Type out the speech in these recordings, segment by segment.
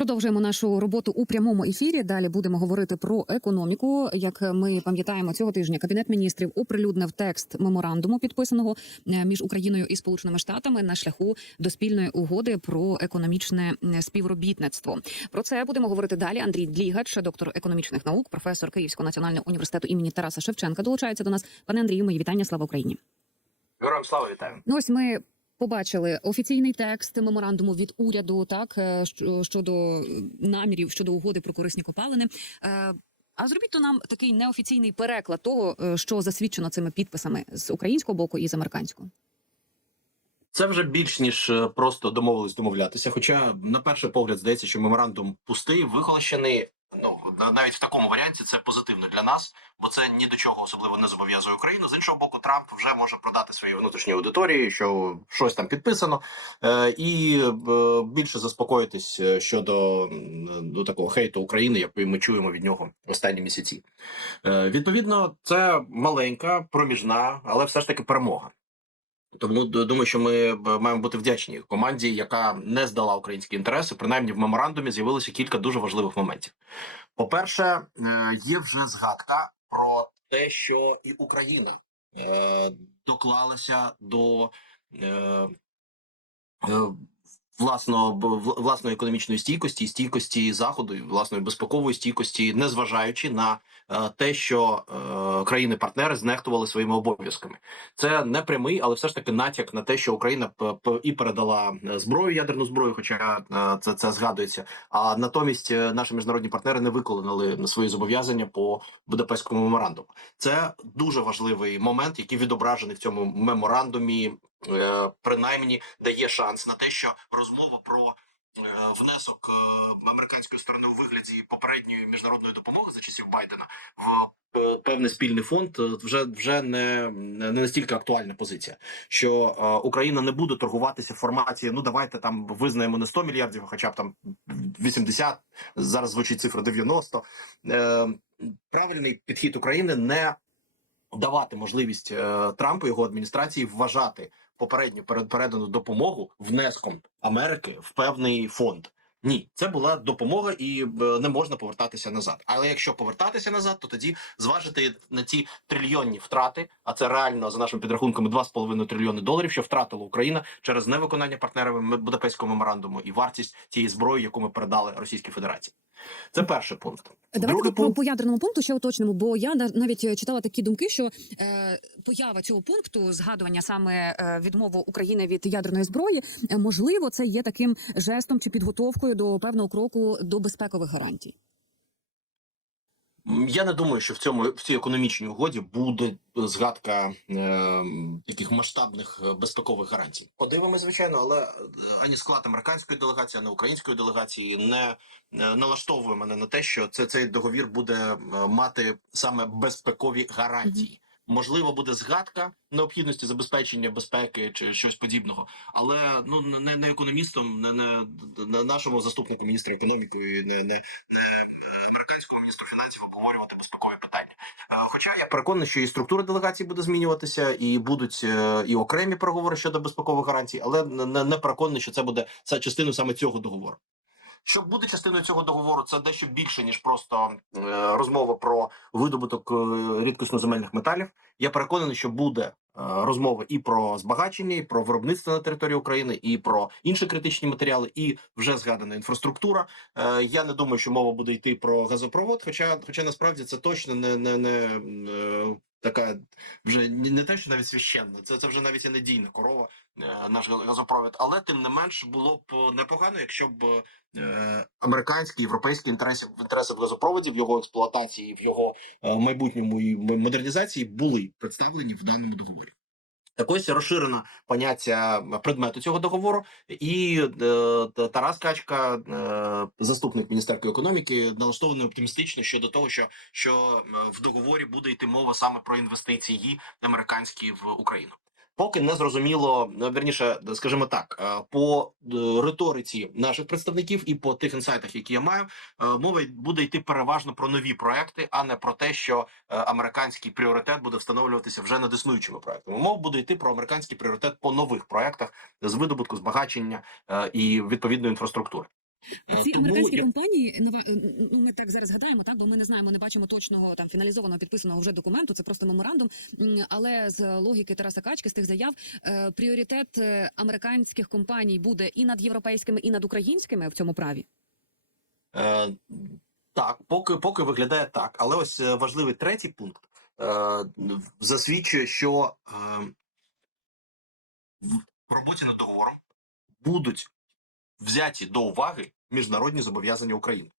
Продовжуємо нашу роботу у прямому ефірі. Далі будемо говорити про економіку. Як ми пам'ятаємо, цього тижня кабінет міністрів оприлюднив текст меморандуму, підписаного е, між Україною і Сполученими Штатами на шляху до спільної угоди про економічне співробітництво. Про це будемо говорити далі. Андрій Длігач, доктор економічних наук, професор Київського національного університету імені Тараса Шевченка, долучається до нас. Пане Андрію, мої вітання. Слава Україні. Героям слава вітаю. Ну ось ми побачили офіційний текст меморандуму від уряду, так е, щодо намірів щодо угоди про корисні копалини. Е, А зробіть то нам такий неофіційний переклад того, е, що засвідчено цими підписами з українського боку і з американського. Це вже більш ніж е, просто домовились домовлятися. Хоча, на перший погляд, здається, що меморандум пустий, вихолощений. Ну навіть в такому варіанті це позитивно для нас, бо це ні до чого особливо не зобов'язує Україну. З іншого боку, Трамп вже може продати своїй внутрішній аудиторії, що щось там підписано, е, і е, більше заспокоїтись е, щодо до такого хейту України, який ми чуємо від нього останні місяці. Відповідно, це маленька, проміжна, але все ж таки перемога. Тому думаю, що ми маємо бути вдячні команді, яка не здала українські інтереси. Принаймні в меморандумі з'явилося кілька дуже важливих моментів. По-перше, е, є вже згадка про те, що і Україна е, доклалася до е, е, власного власної економічної стійкості, стійкості заходу, власної безпекової стійкості, незважаючи на е, те, що е, країни-партнери знехтували своїми обов'язками. Це не прямий, але все ж таки натяк на те, що Україна і передала е, зброю, ядерну зброю, хоча це, це згадується. А натомість наші міжнародні партнери не виконали свої зобов'язання по Будапештському меморандуму. Це дуже важливий момент, який відображений в цьому меморандумі. Е, Принаймні дає шанс на те, що розмова про е, внесок е, американської сторони у вигляді попередньої міжнародної допомоги за часів Байдена в певний спільний фонд вже вже не, не настільки актуальна позиція, що Україна не буде торгуватися в форматі. Ну давайте там визнаємо не 100 мільярдів, хоча б там 80, Зараз звучить цифра 90. Е, правильний підхід України не давати можливість е, Трампу його адміністрації вважати попередню перед- передану допомогу внеском Америки в певний фонд. Ні, це була допомога, і е, не можна повертатися назад. Але якщо повертатися назад, то тоді зважити на ті трильйонні втрати, а це реально за нашими підрахунками 2,5 трильйони доларів, що втратила Україна через невиконання партнерами Будапештського меморандуму і вартість тієї зброї, яку ми передали Російській Федерації. Це перший пункт. Давайте Другий по, пункт. по ядерному пункту ще уточнимо, бо я нав- навіть е, читала такі думки, що е, поява цього пункту, згадування саме е, відмову України від ядерної зброї, е, можливо, це є таким жестом чи підготовкою до певного кроку до безпекових гарантій. Я не думаю, що в цьому в цій економічній угоді буде згадка е, таких масштабних безпекових гарантій. Подивимось, звичайно, але е, ані склад американської делегації, ані української делегації не е, налаштовує мене на те, що це цей договір буде е, мати саме безпекові гарантії. Можливо, буде згадка необхідності забезпечення безпеки чи щось подібного, але ну не, не економістом, не, не, не нашому заступнику міністра економіки, не, не, не американському міністру фінансів обговорювати безпекові питання. Е, Хоча я переконаний, що і структура делегації буде змінюватися, і будуть е, і окремі переговори щодо безпекових гарантій, але не переконаний, що це буде це частиною саме цього договору. Що буде частиною цього договору, це дещо більше ніж просто е, розмова про видобуток е, рідкісноземельних металів. Я переконаний, що буде е, розмова і про збагачення, і про виробництво на території України, і про інші критичні матеріали, і вже згадана інфраструктура. Я не думаю, що мова буде йти про газопровод, хоча, хоча насправді це точно не, не, не така вже не, те, що навіть священна, це, це вже навіть і недійна корова, е, наш газопровід. Але тим не менш було б непогано, якщо б е, американські європейські інтереси інтереси в газопроводі, в його експлуатації, в його е, майбутньому і модернізації були представлені в даному договорі. Так ось розширено поняття предмету цього договору, і е, Тарас Качка, е, заступник міністерки економіки, налаштований оптимістично щодо того, що, що в договорі буде йти мова саме про інвестиції американські в Україну. Поки не зрозуміло, е, верніше, скажімо так, е, по е, риториці наших представників і по тих інсайтах, які я маю, мова буде йти переважно про нові проекти, а не про те, що американський пріоритет буде встановлюватися вже над існуючими проектами. Мова буде йти про американський пріоритет по нових проектах з видобутку, збагачення і відповідної інфраструктури. Е, Ці американські я- компанії нова- ну ми так зараз згадаємо, так бо ми не знаємо, не бачимо точного там фіналізованого підписаного вже документу. Це просто меморандум. Але з логіки Тараса Качки з тих заяв е, пріоритет е, американських компаній буде і над європейськими, і над українськими в цьому праві. Е, так, поки, поки виглядає так. Але ось е, важливий третій пункт е, засвідчує, що е, в роботі над договором будуть взяті до уваги міжнародні зобов'язання України.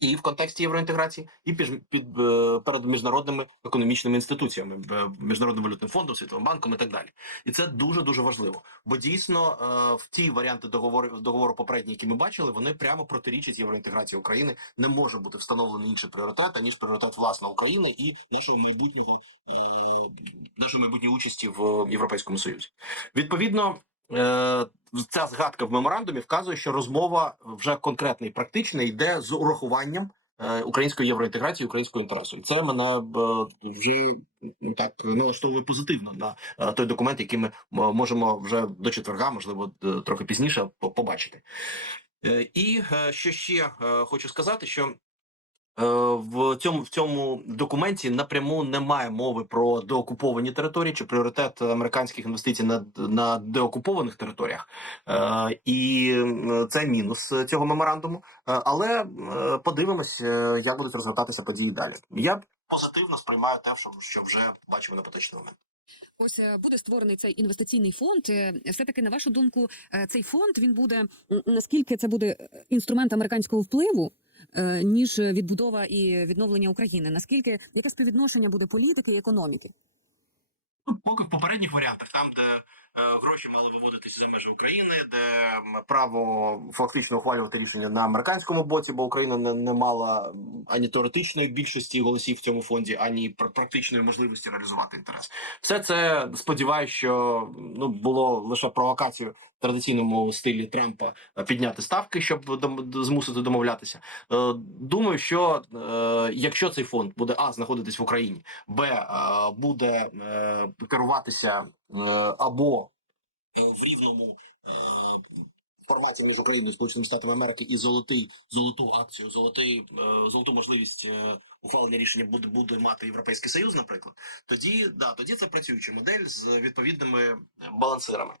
І в контексті євроінтеграції, і під, під е, перед міжнародними економічними інституціями, е, міжнародним валютним фондом, світовим банком і так далі. І це дуже дуже важливо. Бо дійсно е, в ті варіанти договору договору попередні, які ми бачили, вони прямо протирічать євроінтеграції України. Не може бути встановлений інший пріоритет, аніж пріоритет власна України і нашого майбутнього нашої майбутньої участі в Європейському Союзі. Відповідно. Е, Ця згадка в меморандумі вказує, що розмова вже конкретна і практична йде з урахуванням е, української євроінтеграції, українського інтересу. І це мене е, вже ну, так налаштовує позитивно на той документ, який ми можемо вже до четверга, можливо, трохи пізніше побачити. І що ще хочу сказати, що в цьому в цьому документі напряму немає мови про деокуповані території чи пріоритет американських інвестицій на, на деокупованих територіях, е, і е, це мінус цього меморандуму. Е, Але е, подивимось, е, як будуть розгортатися події далі. Я позитивно сприймаю те, що, що вже бачимо на поточний момент. Ось е, буде створений цей інвестиційний фонд. Все таки, на вашу думку, е, цей фонд він буде наскільки це буде е, інструмент американського впливу, е, ніж відбудова і відновлення України? Наскільки яке співвідношення буде політики і економіки? Ну, поки в попередніх варіантах, там, де е, гроші мали виводитися за межі України, де право фактично ухвалювати рішення на американському боці, бо Україна не, не мала ані теоретичної більшості голосів в цьому фонді, ані практичної можливості реалізувати інтерес. Все це сподіваюся, що ну було лише провокацією в традиційному стилі Трампа е, підняти ставки, щоб змусити домовлятися. Е, Думаю, що е, якщо цей фонд буде а знаходитись в Україні, б е, буде е, керуватися е, або е, в рівному е, форматі між Україною і Сполученими Штатами Америки і золотий золоту акцію, золотий е, золоту можливість ухвалення рішення буде буде мати Європейський Союз, наприклад. Тоді да, тоді це працююча модель з відповідними балансирами.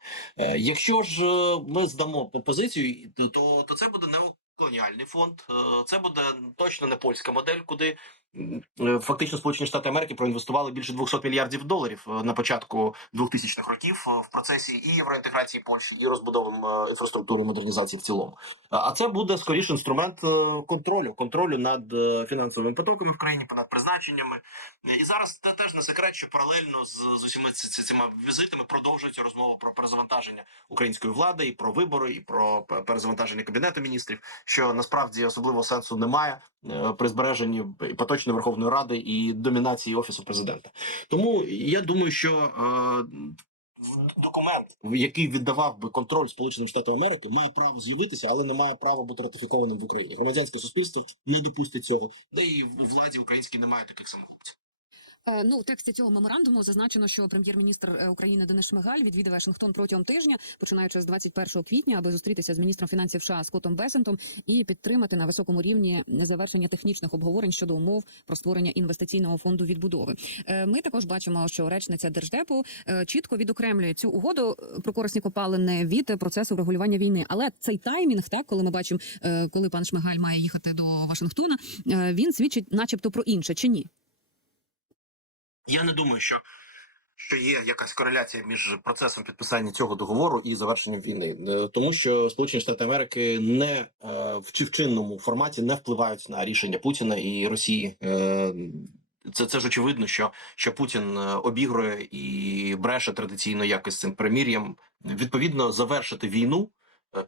Якщо ж ми здамо позицію, то, то, це буде не колоніальний фонд, це буде точно не польська модель, куди фактично Сполучені Штати Америки проінвестували більше 200 мільярдів доларів е, на початку 2000-х років е, в процесі і євроінтеграції Польщі, і розбудови інфраструктури модернізації в цілому. А це буде скоріше інструмент е, контролю, контролю над е, фінансовими потоками в країні, над призначеннями. Е, І зараз це теж не секрет, що паралельно з, з усіма цими візитами продовжується розмова про перезавантаження української влади, і про вибори, і про перезавантаження кабінету міністрів, що насправді особливого сенсу немає е, при збереженні поточної Верховної Ради і домінації офісу президента. Тому я думаю, що е, документ, який віддавав би контроль Сполученим Штатам Америки, має право з'явитися, але не має права бути ратифікованим в Україні. Громадянське суспільство не допустить цього, де і владі українській немає таких самих. Е, Ну, у тексті цього меморандуму зазначено, що прем'єр-міністр е, України Денис Шмигаль відвідає Вашингтон протягом тижня, починаючи з 21 квітня, аби зустрітися з міністром фінансів США Скоттом Бесентом і підтримати на високому рівні завершення технічних обговорень щодо умов про створення інвестиційного фонду відбудови. Е, Ми також бачимо, що речниця держдепу чітко відокремлює цю угоду про корисні копалини від процесу врегулювання війни. Але цей таймінг, так коли ми бачимо, коли пан Шмигаль має їхати до Вашингтона, він свідчить, начебто, про інше чи ні? Я не думаю, що, що є якась кореляція між процесом підписання цього договору і завершенням війни, Е, тому що Сполучені Штати Америки не е, в чи в чинному форматі не впливають на рішення Путіна і Росії. Е, Це, це ж очевидно, що, що Путін обігрує і бреше традиційно якось цим примір'ям. Відповідно, завершити війну,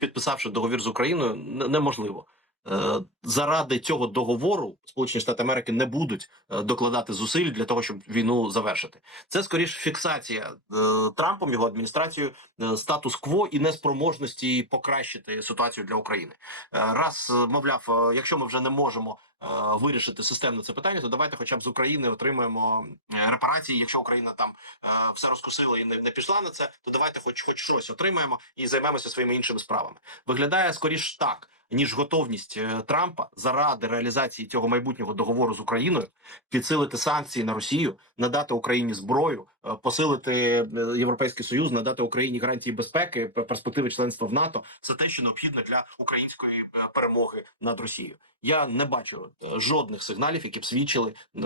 підписавши договір з Україною, не- неможливо. Е, заради цього договору Сполучені Штати Америки не будуть е, докладати зусиль для того, щоб війну завершити. Це скоріш фіксація е, Трампом його адміністрацією статус-кво і неспроможності покращити ситуацію для України. Раз мовляв, якщо ми вже не можемо вирішити системно це питання, то давайте, хоча б з України отримаємо репарації. Якщо Україна там все розкусила і не, не пішла на це, то давайте, хоч хоч щось отримаємо і займемося своїми іншими справами. Виглядає скоріш так. Ніж готовність е, Трампа заради реалізації цього майбутнього договору з Україною підсилити санкції на Росію, надати Україні зброю, посилити е, європейський союз, надати Україні гарантії безпеки, перспективи членства в НАТО. Це те, що необхідно для української е, перемоги над Росією. Я не бачу е, жодних сигналів, які б свідчили е,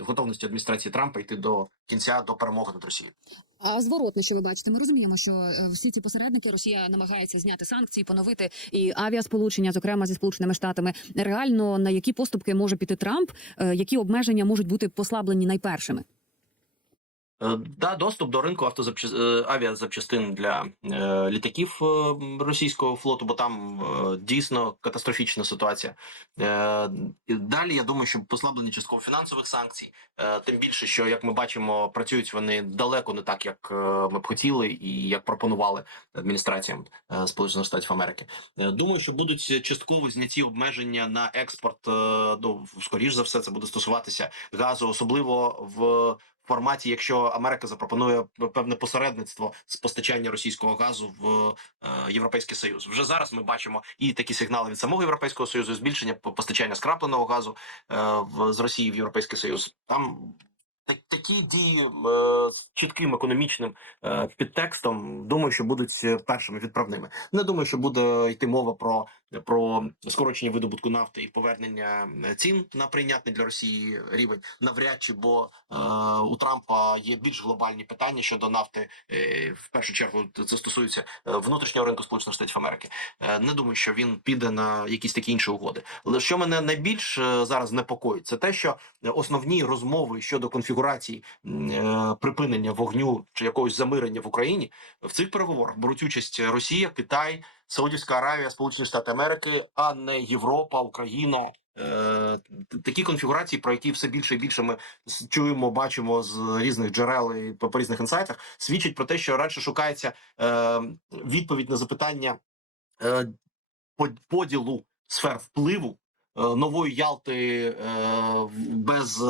готовності адміністрації Трампа йти до кінця до перемоги над Росією. А зворотне, що ви бачите, ми розуміємо, що е, всі ці посередники Росія намагається зняти санкції, поновити і авіасполучення, зокрема зі сполученими штатами. Реально на які поступки може піти Трамп, е, які обмеження можуть бути послаблені найпершими? Е, Да, доступ до ринку автозапча... е, авіазапчастин для е, літаків е, російського флоту, бо там е, дійсно катастрофічна ситуація. Е, далі я думаю, що послаблення частково фінансових санкцій, е, тим більше, що як ми бачимо, працюють вони далеко не так, як ми б хотіли, і як пропонували адміністраціям Сполучених Штатів Америки. Думаю, що будуть частково зняті обмеження на експорт. е, ну, скоріш за все, це буде стосуватися газу, особливо в форматі, якщо Америка запропонує певне посередництво з постачання російського газу в е, Європейський Союз. Вже зараз ми бачимо і такі сигнали від самого Європейського Союзу, збільшення по- постачання скрапленого газу е, в з Росії в Європейський Союз. Там та- такі дії е, з чітким економічним підтекстом, думаю, що будуть першими відправними. Не думаю, що буде йти мова про, про скорочення видобутку нафти і повернення цін на прийнятний для Росії рівень. Навряд чи, бо е, у Трампа є більш глобальні питання щодо нафти. Е, в першу чергу це стосується е, внутрішнього ринку Сполучених Штатів Америки. Е, не думаю, що він піде на якісь такі інші угоди. Але що мене найбільш е, зараз непокоїть, це те, що основні розмови щодо конфігурації е, припинення вогню чи якогось замирення в Україні в цих переговорах беруть участь Росія, Китай, Саудівська Аравія, Сполучені Штати Америки, а не Європа, Україна. Е, Такі конфігурації, про які все більше і більше ми чуємо, бачимо з різних джерел і по, різних інсайтах, свідчить про те, що радше шукається е, відповідь на запитання е, поділу сфер впливу нової Ялти без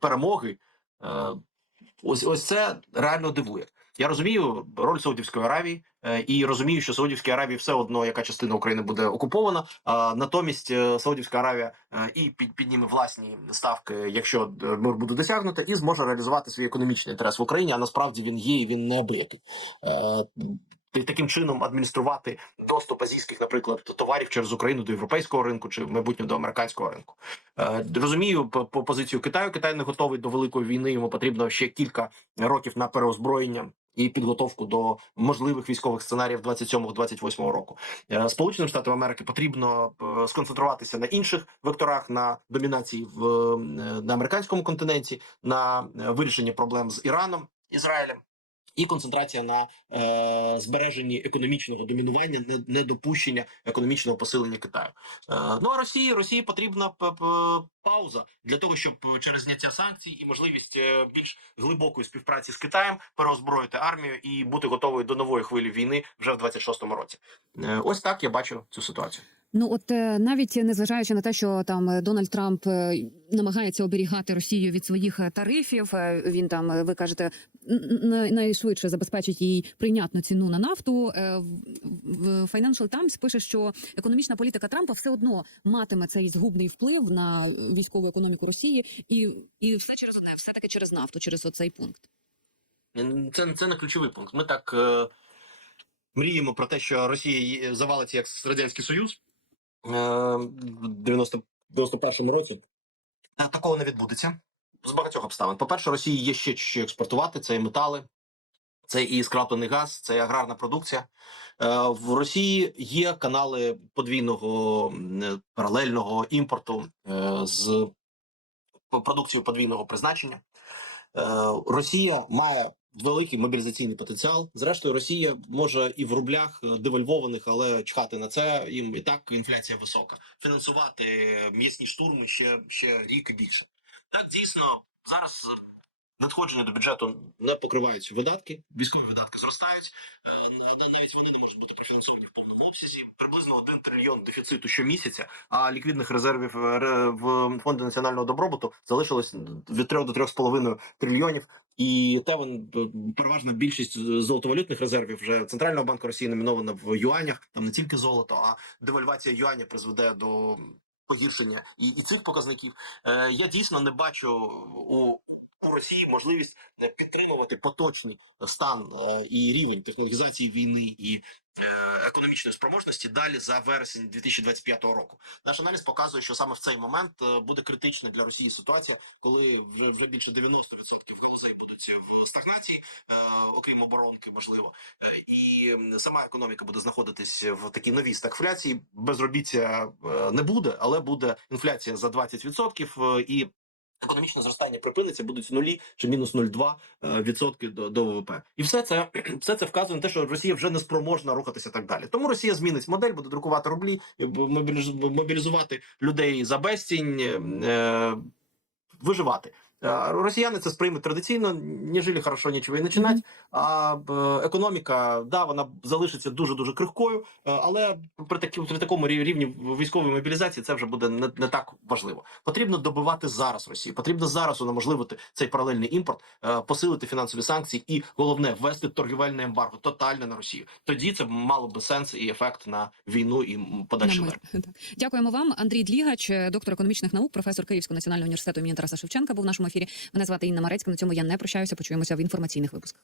перемоги. Ось ось це реально дивує. Я розумію роль Саудівської Аравії і розумію, що Саудівській Аравії все одно яка частина України буде окупована. Натомість е, Саудівська Аравія е, і під, підніме власні ставки, якщо е, мир буде досягнуто, і зможе реалізувати свій економічний інтерес в Україні. А насправді він є і він неабиякий. Е, і таким чином адмініструвати доступ азійських, наприклад, товарів через Україну до європейського ринку чи майбутньо до американського ринку. Е, розумію по позицію Китаю. Китай не готовий до великої війни. Йому потрібно ще кілька років на переозброєння. І підготовку до можливих військових сценаріїв 27-28 року. Е, Сполученим Штатам Америки потрібно е, сконцентруватися на інших векторах на домінації в е, на американському континенті, на вирішенні проблем з Іраном, Ізраїлем і концентрація на е, збереженні економічного домінування, не, недопущення економічного посилення Китаю. Е, ну а Росії Росії потрібна п- пауза для того, щоб через зняття санкцій і можливість е, більш глибокої співпраці з Китаєм переозброїти армію і бути готовою до нової хвилі війни вже в 26-му році. Е, ось так я бачу цю ситуацію. Ну от е, навіть незважаючи на те, що там е, Дональд Трамп е, намагається оберігати Росію від своїх тарифів, він там ви кажете найшвидше забезпечить їй прийнятну ціну на нафту. В- Financial Times пише, що економічна політика Трампа все одно матиме цей згубний вплив на військову економіку Росії, і, і все через одне, все таки через нафту, через оцей пункт. Це, це не ключовий пункт. Ми так е, мріємо про те, що Росія завалиться як Радянський Союз 90, 91-му році. Такого не відбудеться з багатьох обставин. По-перше, Росії є ще що експортувати: це і метали, це і скраплений газ, це і аграрна продукція. Е, В Росії є канали подвійного е, паралельного імпорту е, з продукцією подвійного призначення. Е, Росія має великий мобілізаційний потенціал. Зрештою, Росія може і в рублях е, девальвованих, але чхати на це їм і так інфляція висока. Фінансувати м'ясні штурми ще ще рік і більше. Так дійсно зараз надходження до бюджету не покривають видатки, військові видатки зростають. Е, навіть вони не можуть бути профінансовані в повному обсязі. Приблизно 1 трильйон дефіциту щомісяця, а ліквідних резервів е, в фонді національного добробуту залишилось від 3 до 3,5 трильйонів. І те вон е, переважна більшість золотовалютних резервів вже центрального банку Росії номінована в юанях. Там не тільки золото, а девальвація юаня призведе до погіршення і, і цих показників. Е, я дійсно не бачу у, у Росії можливість е, підтримувати поточний стан е, і рівень технологізації війни і е, економічної спроможності далі за вересень 2025 року. Наш аналіз показує, що саме в цей момент буде критична для Росії ситуація, коли вже вже більше 90% галузей будуть в стагнації, окрім оборонки, можливо, і сама економіка буде знаходитись в такій новій стагфляції. Безробіття не буде, але буде інфляція за 20% е, і. Економічне зростання припиниться, будуть нулі чи мінус 0,2% відсотки до, до ВВП, і все це все це вказує на те, що Росія вже не спроможна рухатися так далі. Тому Росія змінить модель, буде друкувати рублі, мобілізувати людей за безцінь, е, виживати. Е, Росіяни це сприймуть традиційно, не жили хорошо, нічого і починати. А економіка, да, вона залишиться дуже дуже крихкою, е, але при такі при такому рів- рівні військової мобілізації це вже буде не, не так важливо. Потрібно добивати зараз Росію. Потрібно зараз унеможливити цей паралельний імпорт, е, посилити фінансові санкції і головне ввести торгівельне ембарго тотальне на Росію. Тоді це мало би сенс і ефект на війну і м, подальший мир. мир. Дякуємо вам, Андрій Длігач, доктор економічних наук, професор Київського національного університету імені Тараса Шевченка. Був в нашому ефірі. Мене звати Інна Марецька. На цьому я не прощаюся. Почуємося в інформаційних випусках.